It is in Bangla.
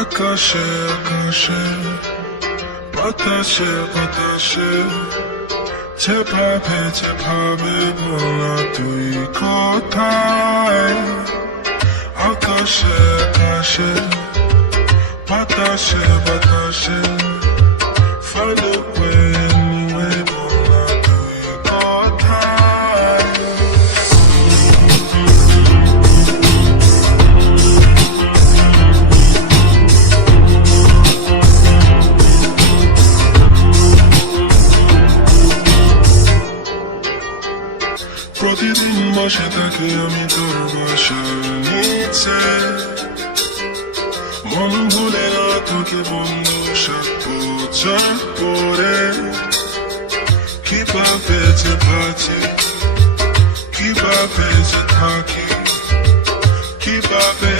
আকাশে আকাশে বাতাসে বাতাসে যেভাবে যেভাবে বলা তুই কোথায় আকাশে আকাশে বাতাসে বাতাসে find a way anyway বলা তুই কোথায় প্রতিদিন বসে থাকি আমি তোর বাসার নিচে মন ভুলে না তোকে বন্ধু 7 বছর পরে কিভাবে যে বাঁচি কিভাবে যে থাকি কিভাবে